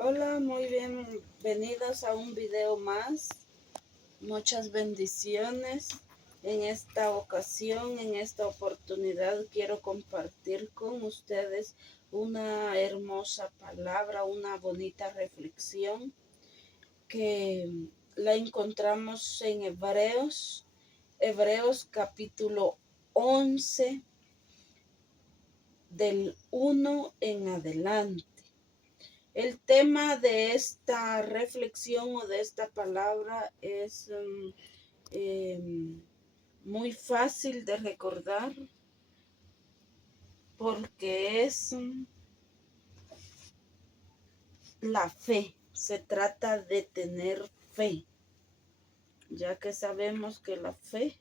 Hola, muy bienvenidos a un video más. Muchas bendiciones. En esta ocasión, en esta oportunidad, quiero compartir con ustedes una hermosa palabra, una bonita reflexión que la encontramos en Hebreos capítulo 11, del 1 en adelante. El tema de esta reflexión o de esta palabra es muy fácil de recordar porque es la fe. Se trata de tener fe, ya que sabemos que la fe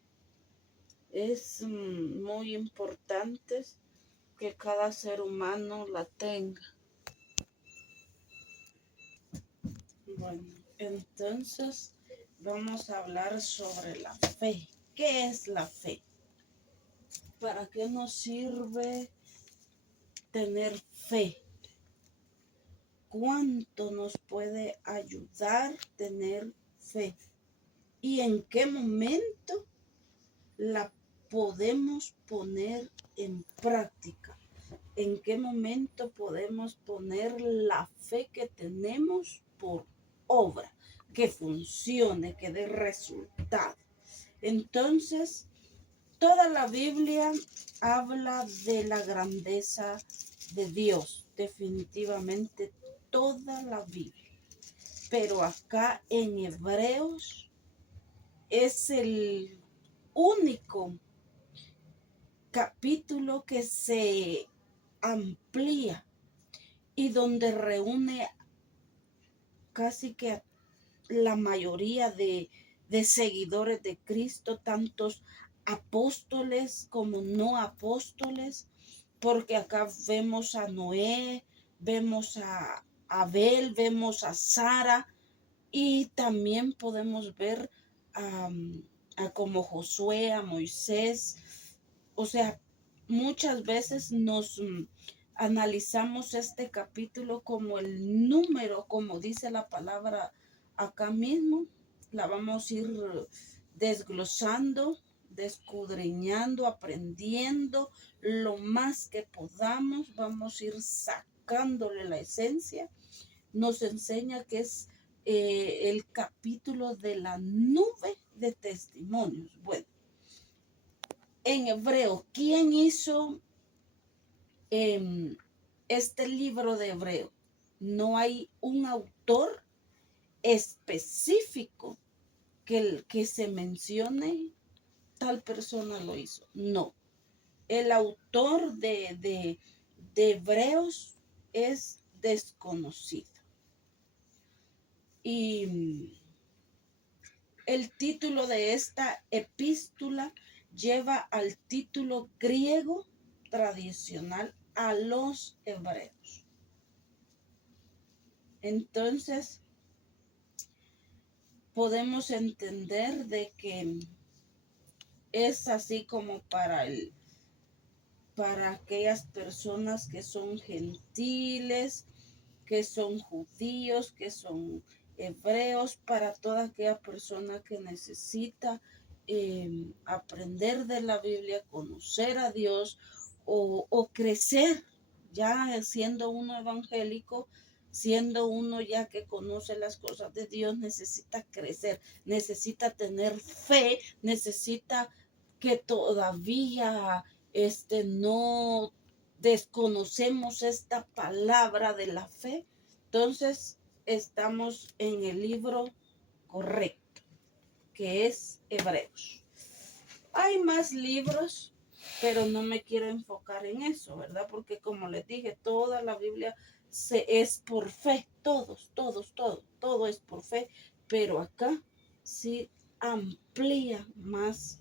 es muy importante que cada ser humano la tenga. Bueno, entonces vamos a hablar sobre la fe. ¿Qué es la fe? ¿Para qué nos sirve tener fe? ¿Cuánto nos puede ayudar tener fe? ¿Y en qué momento la podemos poner en práctica? ¿En qué momento podemos poner la fe que tenemos por obra? Que funcione, que dé resultado. Entonces, toda la Biblia habla de la grandeza de Dios, definitivamente toda la Biblia. Pero acá en Hebreos es el único capítulo que se amplía y donde reúne casi que la mayoría de seguidores de Cristo, tantos apóstoles como no apóstoles, porque acá vemos a Noé, vemos a Abel, vemos a Sara y también podemos ver a como Josué, a Moisés. O sea, muchas veces nos analizamos este capítulo como el número, como dice la palabra acá mismo, la vamos a ir desglosando, descudriñando, aprendiendo lo más que podamos, vamos a ir sacándole la esencia. Nos enseña que es el capítulo de la nube de testimonios. Bueno, en hebreo, ¿quién hizo este libro de Hebreo? No hay un autor específico que se mencione tal persona lo hizo. No. El autor de Hebreos es desconocido. Y el título de esta epístola lleva al título griego tradicional a los hebreos. Entonces, podemos entender de que es así como para aquellas personas que son gentiles, que son judíos, que son hebreos, para toda aquella persona que necesita aprender de la Biblia, conocer a Dios o crecer, ya siendo uno evangélico, siendo uno ya que conoce las cosas de Dios, necesita crecer, necesita tener fe, necesita que todavía no desconocemos esta palabra de la fe. Entonces estamos en el libro correcto, que es Hebreos. Hay más libros, pero no me quiero enfocar en eso, ¿verdad? Porque como les dije, toda la Biblia es por fe, todo es por fe, pero acá sí amplía más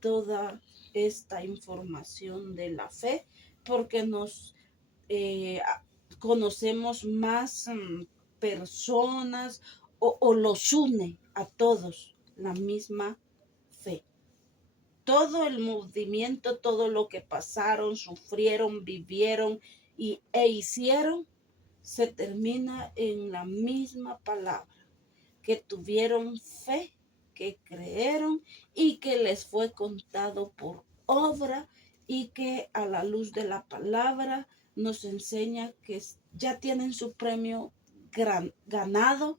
toda esta información de la fe, porque nos conocemos más personas o los une a todos la misma fe. Todo el movimiento, todo lo que pasaron, sufrieron, vivieron e hicieron, se termina en la misma palabra, que tuvieron fe, que creyeron y que les fue contado por obra, y que a la luz de la palabra nos enseña que ya tienen su premio ganado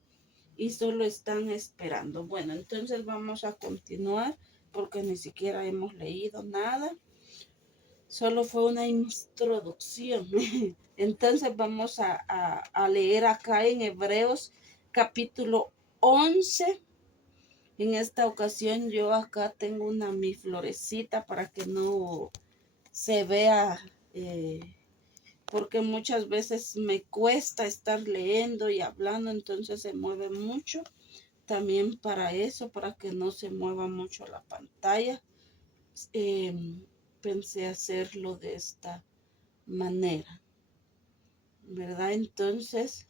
y solo están esperando. Bueno, entonces vamos a continuar porque ni siquiera hemos leído nada. Solo fue una introducción. Entonces vamos a leer acá en Hebreos capítulo 11. En esta ocasión yo acá tengo mi florecita para que no se vea, porque muchas veces me cuesta estar leyendo y hablando, entonces se mueve mucho. También para eso, para que no se mueva mucho la pantalla, pensé hacerlo de esta manera, ¿verdad? Entonces,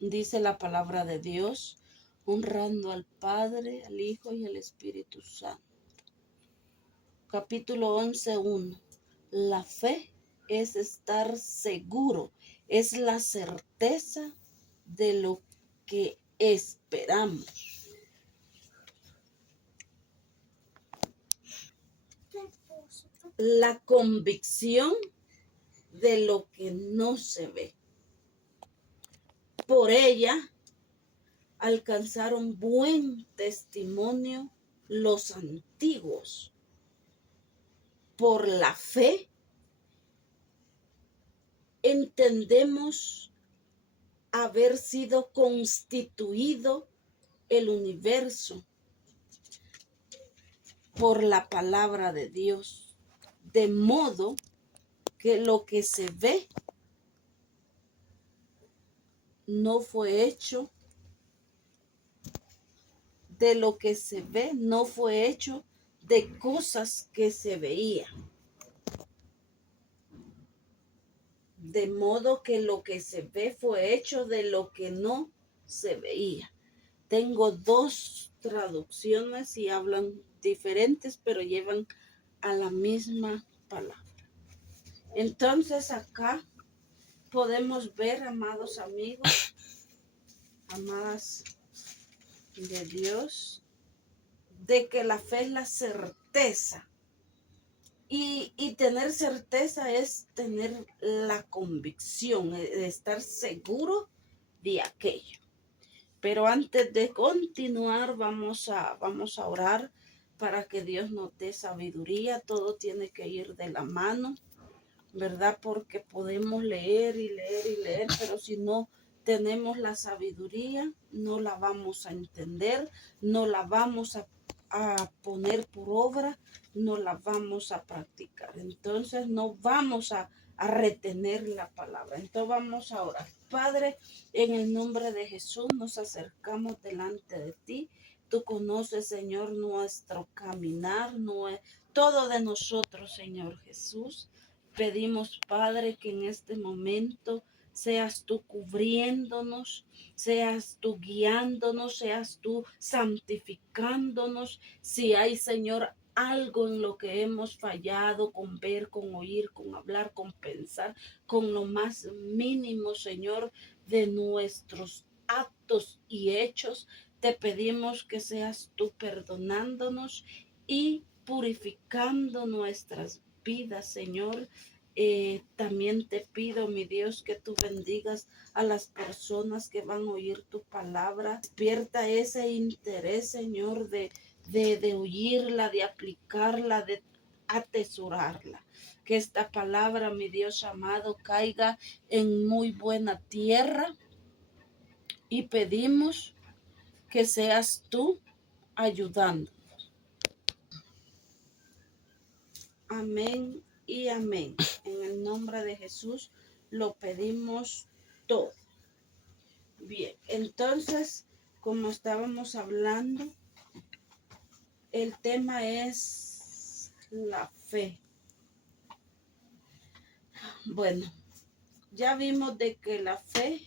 dice la palabra de Dios, honrando al Padre, al Hijo y al Espíritu Santo. Capítulo 11:1. La fe es estar seguro, es la certeza de lo que esperamos. La convicción de lo que no se ve. Por ella alcanzaron buen testimonio los antiguos. Por la fe entendemos haber sido constituido el universo por la palabra de Dios, de modo que lo que se ve no fue hecho, de lo que se ve no fue hecho de cosas que se veían. De modo que lo que se ve fue hecho de lo que no se veía. Tengo dos traducciones y hablan diferentes, pero llevan a la misma palabra. Entonces acá podemos ver, amados amigos, amadas de Dios, de que la fe es la certeza. Y tener certeza es tener la convicción, de estar seguro de aquello. Pero antes de continuar, vamos a orar para que Dios nos dé sabiduría. Todo tiene que ir de la mano, ¿verdad? Porque podemos leer y leer y leer, pero si no tenemos la sabiduría, no la vamos a entender, no la vamos a poner por obra, no la vamos a practicar. Entonces no vamos a retener la palabra. Entonces vamos a orar. Padre, en el nombre de Jesús nos acercamos delante de ti. Tú conoces, Señor, nuestro caminar, todo de nosotros, Señor Jesús. Pedimos, Padre, que en este momento seas tú cubriéndonos, seas tú guiándonos, seas tú santificándonos. Si hay, Señor, algo en lo que hemos fallado, con ver, con oír, con hablar, con pensar, con lo más mínimo, Señor, de nuestros actos y hechos, te pedimos que seas tú perdonándonos y purificando nuestras vidas, Señor. También te pido, mi Dios, que tú bendigas a las personas que van a oír tu palabra. Despierta ese interés, Señor, de oírla, de aplicarla, de atesorarla. Que esta palabra, mi Dios amado, caiga en muy buena tierra, y pedimos que seas tú ayudando. Amén y amén. En el nombre de Jesús lo pedimos todo. Bien, entonces, como estábamos hablando, el tema es la fe. Bueno, ya vimos de que la fe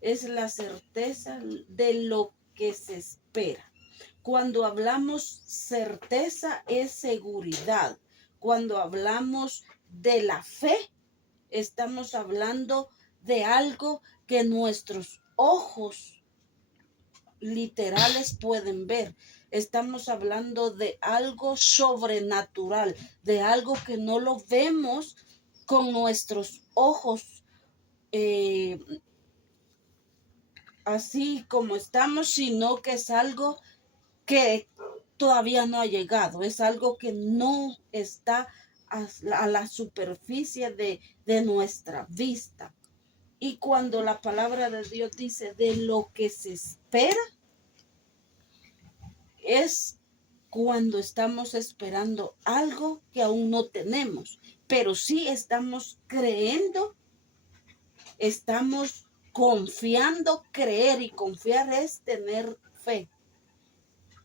es la certeza de lo que se espera. Cuando hablamos certeza es seguridad. Cuando hablamos de la fe, estamos hablando de algo que nuestros ojos literales pueden ver. Estamos hablando de algo sobrenatural, de algo que no lo vemos con nuestros ojos así como estamos, sino que es algo que todavía no ha llegado, es algo que no está a la superficie de nuestra vista. Y cuando la palabra de Dios dice de lo que se espera, es cuando estamos esperando algo que aún no tenemos, pero sí estamos creyendo, estamos confiando. Creer y confiar es tener fe,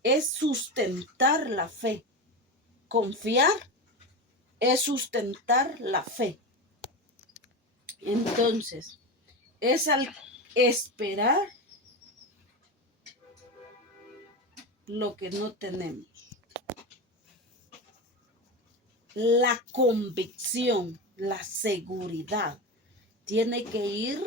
es sustentar la fe. Confiar es sustentar la fe. Entonces, es al esperar lo que no tenemos. La convicción, la seguridad, tiene que ir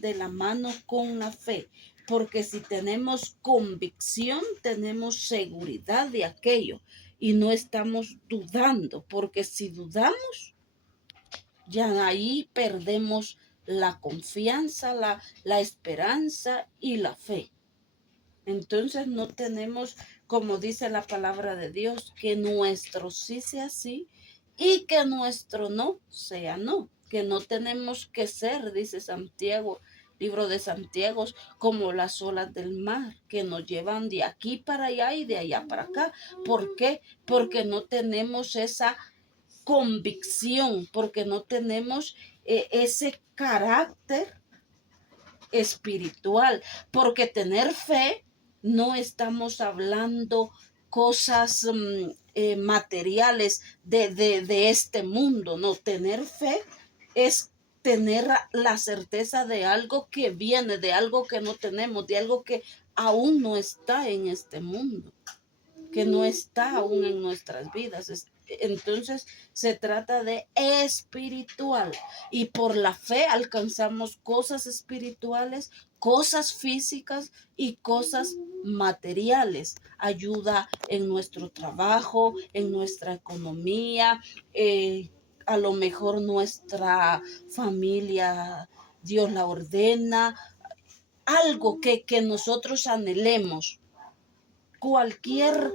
de la mano con la fe, porque si tenemos convicción, tenemos seguridad de aquello y no estamos dudando, porque si dudamos, ya ahí perdemos la confianza, la esperanza y la fe. Entonces no tenemos, como dice la palabra de Dios, que nuestro sí sea sí y que nuestro no sea no. Que no tenemos que ser, dice Santiago, libro de Santiago, como las olas del mar, que nos llevan de aquí para allá y de allá para acá. ¿Por qué? Porque no tenemos esa convicción, porque no tenemos ese carácter espiritual, porque tener fe no estamos hablando cosas materiales de este mundo, no, tener fe es tener la certeza de algo que viene, de algo que no tenemos, de algo que aún no está en este mundo, que no está aún en nuestras vidas. Entonces se trata de espiritual y por la fe alcanzamos cosas espirituales, cosas físicas y cosas materiales. Ayuda en nuestro trabajo, en nuestra economía, a lo mejor nuestra familia, Dios la ordena, algo que nosotros anhelemos. Cualquier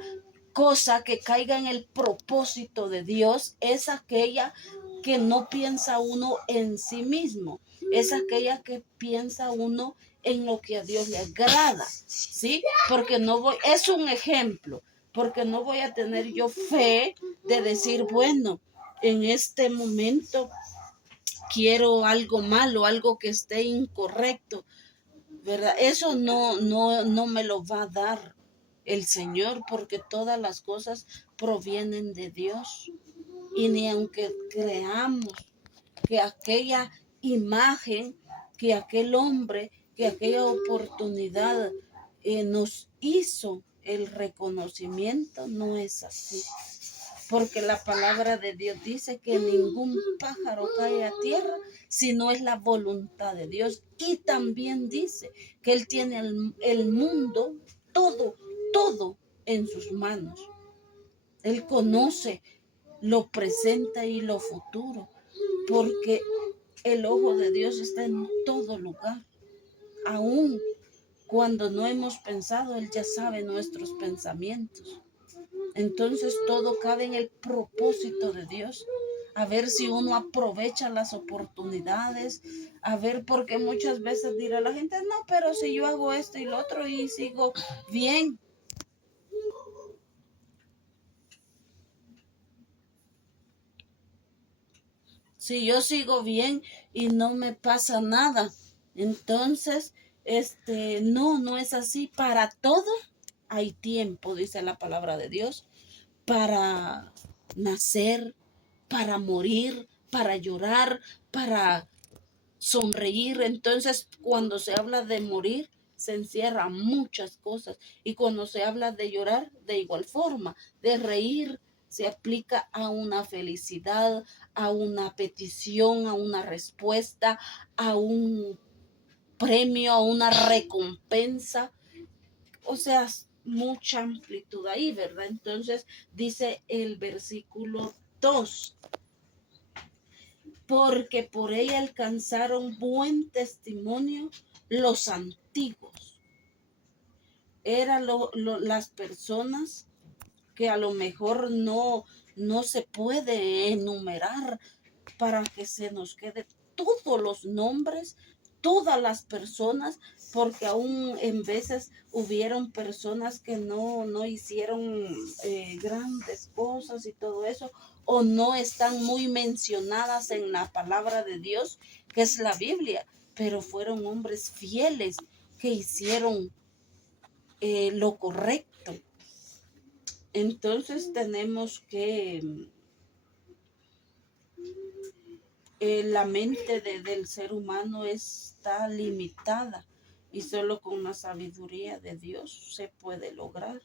cosa que caiga en el propósito de Dios es aquella que no piensa uno en sí mismo, es aquella que piensa uno en lo que a Dios le agrada, ¿sí? Porque no voy, es un ejemplo, porque no voy a tener yo fe de decir, bueno, en este momento quiero algo malo, algo que esté incorrecto, ¿verdad? Eso no me lo va a dar el Señor, porque todas las cosas provienen de Dios. Y ni aunque creamos que aquella imagen, que aquel hombre, que aquella oportunidad nos hizo el reconocimiento, no es así. Porque la palabra de Dios dice que ningún pájaro cae a tierra si no es la voluntad de Dios. Y también dice que Él tiene el mundo, todo en sus manos. Él conoce lo presente y lo futuro, porque el ojo de Dios está en todo lugar. Aún cuando no hemos pensado, Él ya sabe nuestros pensamientos. Entonces todo cabe en el propósito de Dios. A ver si uno aprovecha las oportunidades, a ver, porque muchas veces dirá la gente, no, pero si yo hago esto y lo otro y sigo bien. Si yo sigo bien y no me pasa nada, entonces, no es así. Para todo hay tiempo, dice la palabra de Dios, para nacer, para morir, para llorar, para sonreír. Entonces, cuando se habla de morir, se encierra muchas cosas. Y cuando se habla de llorar, de igual forma, de reír, se aplica a una felicidad, a una petición, a una respuesta, a un premio, a una recompensa. O sea, mucha amplitud ahí, ¿verdad? Entonces dice el versículo 2, porque por ella alcanzaron buen testimonio los antiguos. Eran las personas que a lo mejor no se puede enumerar para que se nos quede todos los nombres, todas las personas, porque aún en veces hubieron personas que no hicieron grandes cosas y todo eso, o no están muy mencionadas en la palabra de Dios, que es la Biblia, pero fueron hombres fieles que hicieron lo correcto. Entonces tenemos que la mente del ser humano está limitada y solo con la sabiduría de Dios se puede lograr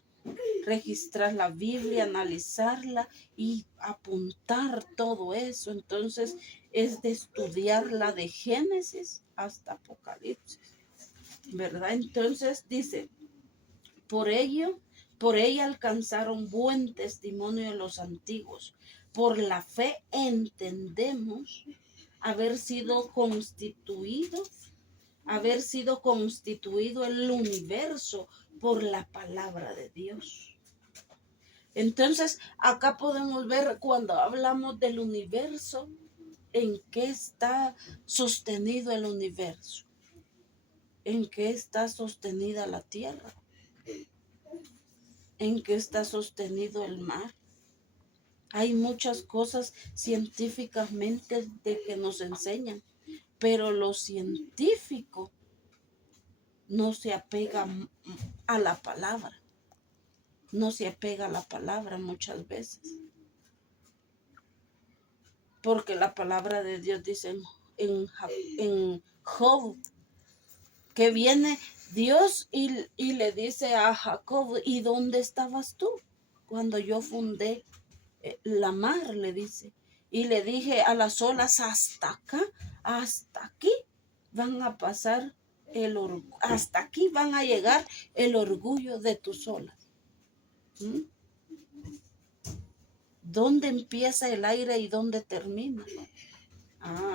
registrar la Biblia, analizarla y apuntar todo eso. Entonces es de estudiarla de Génesis hasta Apocalipsis, ¿verdad? Entonces dice, por ella alcanzaron buen testimonio los antiguos. Por la fe entendemos haber sido constituido el universo por la palabra de Dios. Entonces, acá podemos ver cuando hablamos del universo, en qué está sostenido el universo, en qué está sostenida la tierra, en qué está sostenido el mar. Hay muchas cosas científicamente de que nos enseñan, pero lo científico no se apega a la palabra. No se apega a la palabra muchas veces. Porque la palabra de Dios dice en Job, que viene Dios y le dice a Jacob, ¿y dónde estabas tú cuando yo fundé la mar? Le dice. Y le dije a las olas, hasta acá, hasta aquí van a pasar hasta aquí van a llegar el orgullo de tus olas. ¿Mm? ¿Dónde empieza el aire y dónde termina?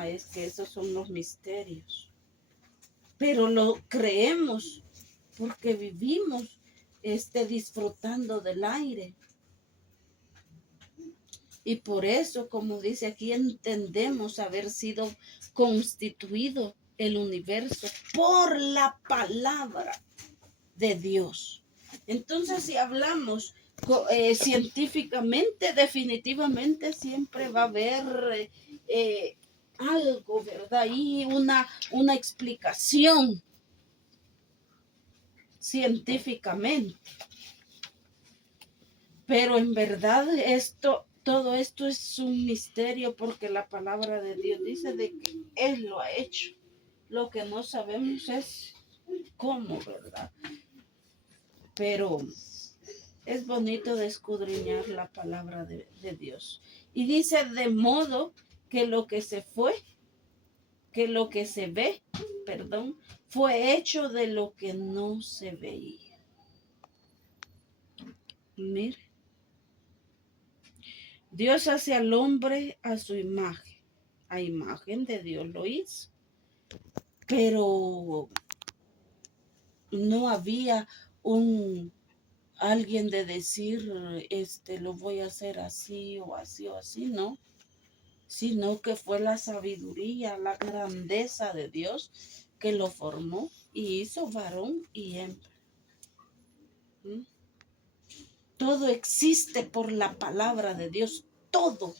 Es que esos son los misterios. Pero lo creemos porque vivimos disfrutando del aire. Y por eso, como dice aquí, entendemos haber sido constituido el universo por la palabra de Dios. Entonces, si hablamos científicamente, definitivamente siempre va a haber algo, ¿verdad? Y una explicación científicamente. Pero en verdad todo esto es un misterio porque la palabra de Dios dice de que Él lo ha hecho. Lo que no sabemos es cómo, ¿verdad? Pero es bonito de escudriñar la palabra de Dios. Y dice, de modo que lo que se ve, fue hecho de lo que no se veía. Mire. Dios hace al hombre a su imagen. A imagen de Dios lo hizo. Pero no había alguien de decir, lo voy a hacer así o así o así, no. Sino que fue la sabiduría, la grandeza de Dios que lo formó y hizo varón y hembra. Todo existe por la palabra de Dios, todo.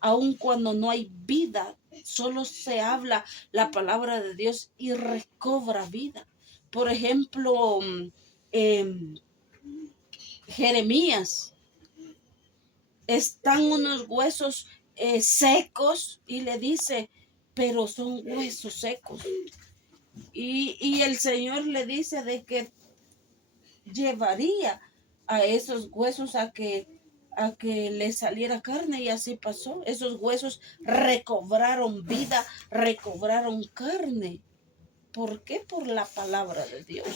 Aun cuando no hay vida, solo se habla la palabra de Dios y recobra vida. Por ejemplo, Jeremías, están unos huesos secos y le dice, pero son huesos secos. Y el Señor le dice de que llevaría a esos huesos a que a que le saliera carne, y así pasó. Esos huesos recobraron vida, recobraron carne. ¿Por qué? Por la palabra de Dios.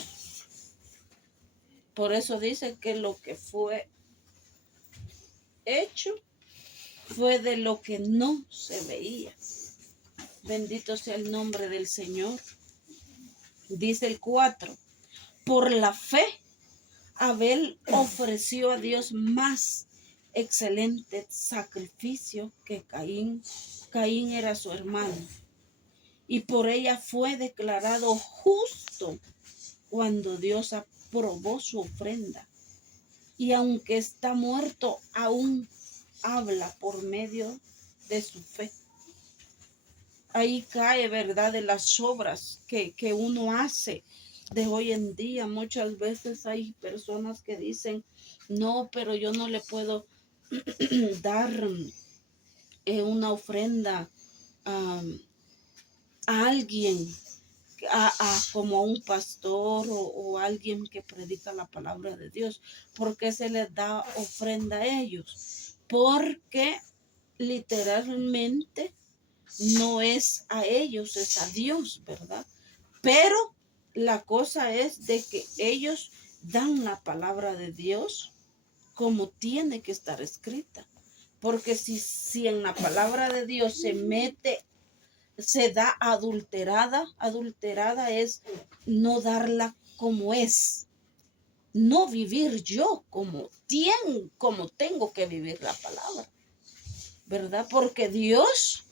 Por eso dice que lo que fue hecho fue de lo que no se veía. Bendito sea el nombre del Señor. Dice el 4. Por la fe, Abel ofreció a Dios más excelente sacrificio que Caín. Caín era su hermano. Y por ella fue declarado justo cuando Dios aprobó su ofrenda. Y aunque está muerto, aún habla por medio de su fe. Ahí cae, ¿verdad?, de las obras que uno hace de hoy en día. Muchas veces hay personas que dicen, no, pero yo no le puedo dar una ofrenda a alguien, como a un pastor o alguien que predica la palabra de Dios. ¿Por qué se les da ofrenda a ellos? Porque literalmente no es a ellos, es a Dios, ¿verdad? Pero la cosa es de que ellos dan la palabra de Dios como tiene que estar escrita. Porque si en la palabra de Dios se da adulterada es no darla como es. No vivir yo como tengo que vivir la palabra, ¿verdad? Porque Dios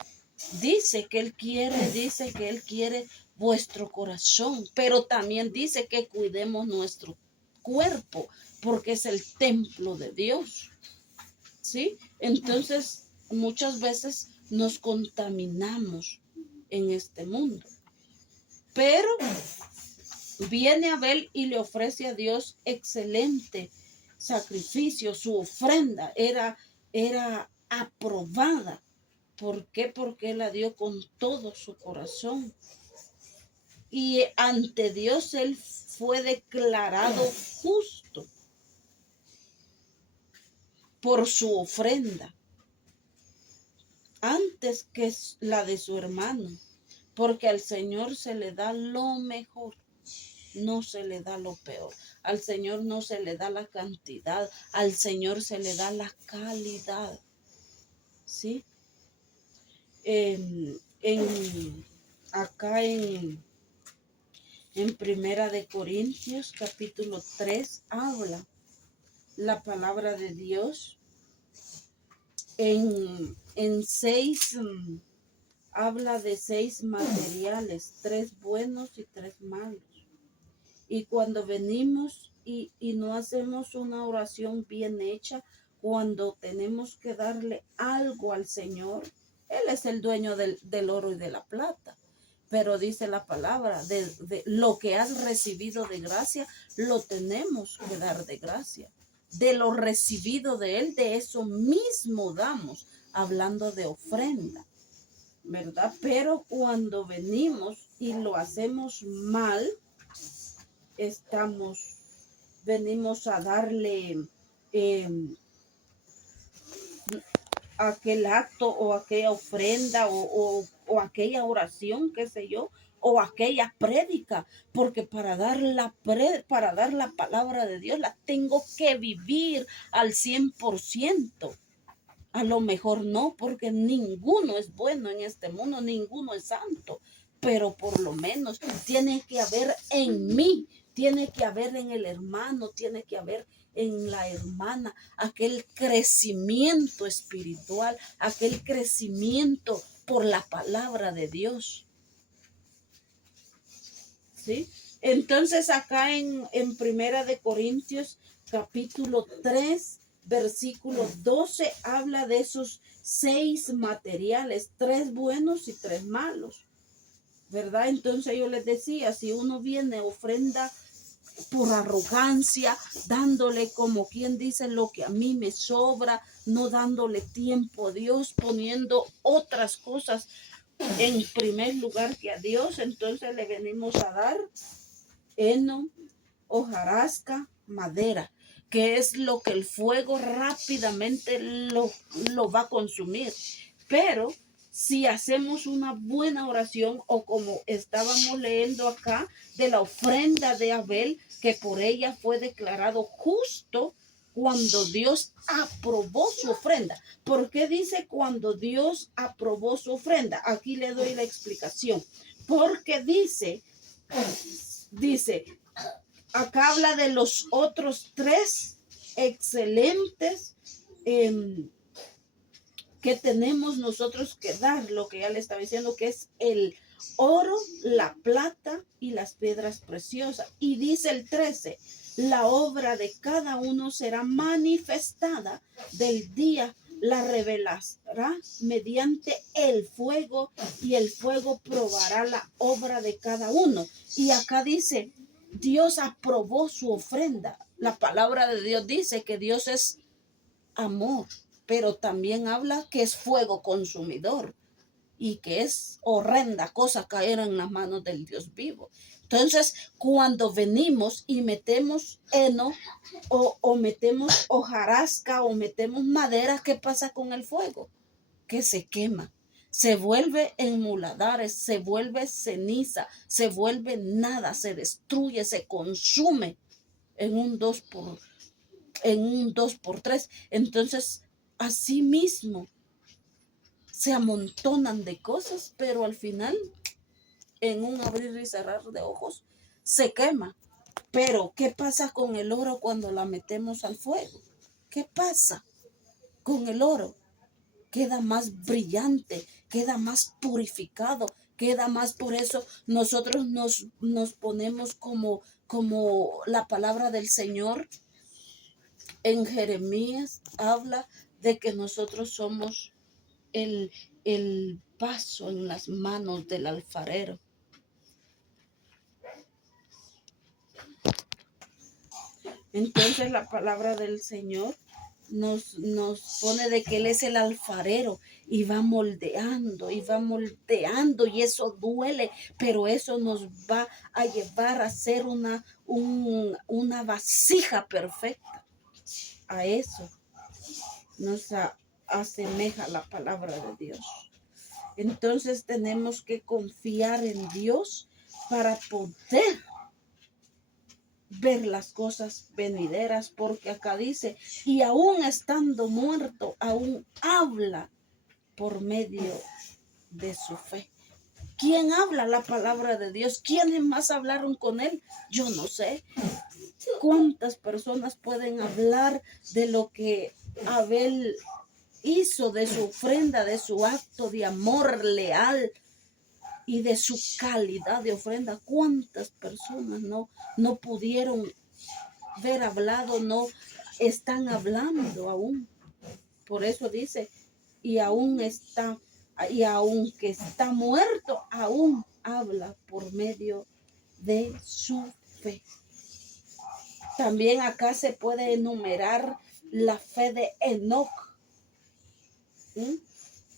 dice que Él quiere vuestro corazón, pero también dice que cuidemos nuestro cuerpo, porque es el templo de Dios, ¿sí? Entonces, muchas veces nos contaminamos en este mundo, pero viene Abel y le ofrece a Dios excelente sacrificio. Su ofrenda era aprobada. ¿Por qué? Porque él la dio con todo su corazón. Y ante Dios él fue declarado justo por su ofrenda, antes que la de su hermano. Porque al Señor se le da lo mejor, no se le da lo peor. Al Señor no se le da la cantidad, al Señor se le da la calidad. ¿Sí? Acá en Primera de Corintios, capítulo 3, habla la palabra de Dios. En 6, habla de 6 materiales, 3 buenos y 3 malos. Y cuando venimos y no hacemos una oración bien hecha, cuando tenemos que darle algo al Señor, Él es el dueño del oro y de la plata. Pero dice la palabra, de lo que has recibido de gracia, lo tenemos que dar de gracia. De lo recibido de Él, de eso mismo damos, hablando de ofrenda, ¿verdad? Pero cuando venimos y lo hacemos mal, venimos a darle aquel acto o aquella ofrenda o aquella oración, qué sé yo, o aquella prédica, porque para dar la palabra de Dios la tengo que vivir al 100%. A lo mejor no, porque ninguno es bueno en este mundo, ninguno es santo, pero por lo menos tiene que haber en mí, tiene que haber en el hermano, tiene que haber en la hermana aquel crecimiento espiritual, aquel crecimiento por la palabra de Dios. ¿Sí? Entonces acá en Primera de Corintios capítulo 3, versículo 12, habla de esos 6 materiales, 3 buenos y 3 malos, ¿verdad? Entonces yo les decía, si uno viene ofrenda por arrogancia, dándole como quien dice lo que a mí me sobra, no dándole tiempo a Dios, poniendo otras cosas en primer lugar que a Dios, entonces le venimos a dar heno, hojarasca, madera. que es lo que el fuego rápidamente lo va a consumir. Pero si hacemos una buena oración, o como estábamos leyendo acá de la ofrenda de Abel, que por ella fue declarado justo cuando Dios aprobó su ofrenda. ¿Por qué dice cuando Dios aprobó su ofrenda? Aquí le doy la explicación. Porque dice, acá habla de los otros tres excelentes que tenemos nosotros que dar, lo que ya le estaba diciendo, que es el oro, la plata y las piedras preciosas. Y dice el 13, la obra de cada uno será manifestada del día, la revelará mediante el fuego, y el fuego probará la obra de cada uno. Y acá dice, Dios aprobó su ofrenda. La palabra de Dios dice que Dios es amor, pero también habla que es fuego consumidor y que es horrenda cosa caer en las manos del Dios vivo. Entonces, cuando venimos y metemos heno o metemos hojarasca o metemos madera, ¿qué pasa con el fuego? Que se quema, se vuelve en muladares, se vuelve ceniza, se vuelve nada, se destruye, se consume en un 2x3. Entonces, así mismo se amontonan de cosas, pero al final, en un abrir y cerrar de ojos, se quema. Pero, ¿qué pasa con el oro cuando la metemos al fuego? ¿Qué pasa con el oro? Queda más brillante, queda más purificado, queda más. Por eso nosotros nos ponemos como la palabra del Señor en Jeremías habla de que nosotros somos el vaso en las manos del alfarero. Entonces la palabra del Señor nos pone de que Él es el alfarero y va moldeando y eso duele, pero eso nos va a llevar a ser una vasija perfecta. A eso nos asemeja la palabra de Dios. Entonces tenemos que confiar en Dios para poder ver las cosas venideras, porque acá dice, y aún estando muerto, aún habla por medio de su fe. ¿Quién habla la palabra de Dios? ¿Quiénes más hablaron con él? Yo no sé. ¿Cuántas personas pueden hablar de lo que Abel hizo, de su ofrenda, de su acto de amor leal y de su calidad de ofrenda? ¿Cuántas personas no pudieron ver hablado, no están hablando aún? Por eso dice, y aunque está muerto, aún habla por medio de su fe. También acá se puede enumerar la fe de Enoc.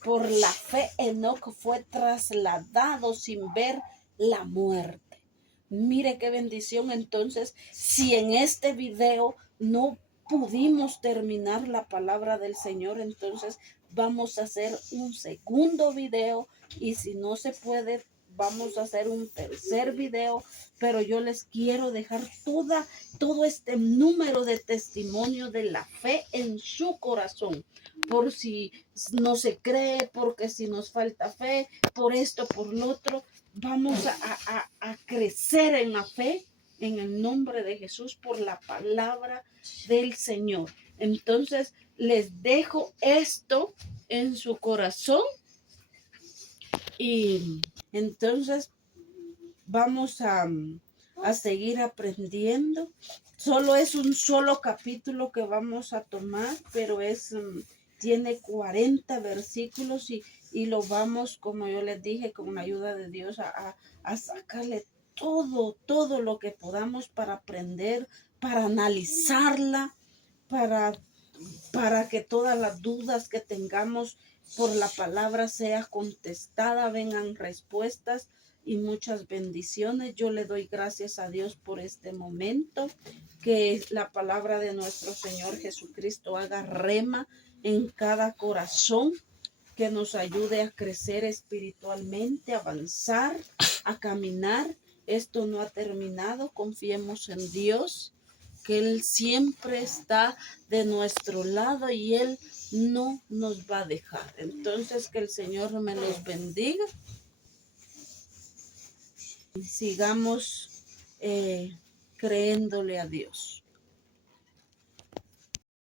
Por la fe Enoc fue trasladado sin ver la muerte. Mire qué bendición. Entonces, si en este video no pudimos terminar la palabra del Señor, entonces vamos a hacer un segundo video, y si no se puede, vamos a hacer un tercer video, pero yo les quiero dejar todo este número de testimonio de la fe en su corazón, por si no se cree, porque si nos falta fe, por esto, por lo otro. Vamos a crecer en la fe en el nombre de Jesús por la palabra del Señor. Entonces les dejo esto en su corazón, y entonces vamos a seguir aprendiendo. Solo es un solo capítulo que vamos a tomar, pero tiene 40 versículos, y lo vamos, como yo les dije, con la ayuda de Dios a sacarle todo lo que podamos para aprender, para analizarla, para que todas las dudas que tengamos por la palabra sea contestada, vengan respuestas. y muchas bendiciones. Yo le doy gracias a Dios por este momento, que la palabra de nuestro Señor Jesucristo haga rema en cada corazón, que nos ayude a crecer espiritualmente, a avanzar, a caminar. Esto no ha terminado. Confiemos en Dios, que Él siempre está de nuestro lado y Él no nos va a dejar. Entonces, que el Señor me los bendiga. Sigamos creyéndole a Dios.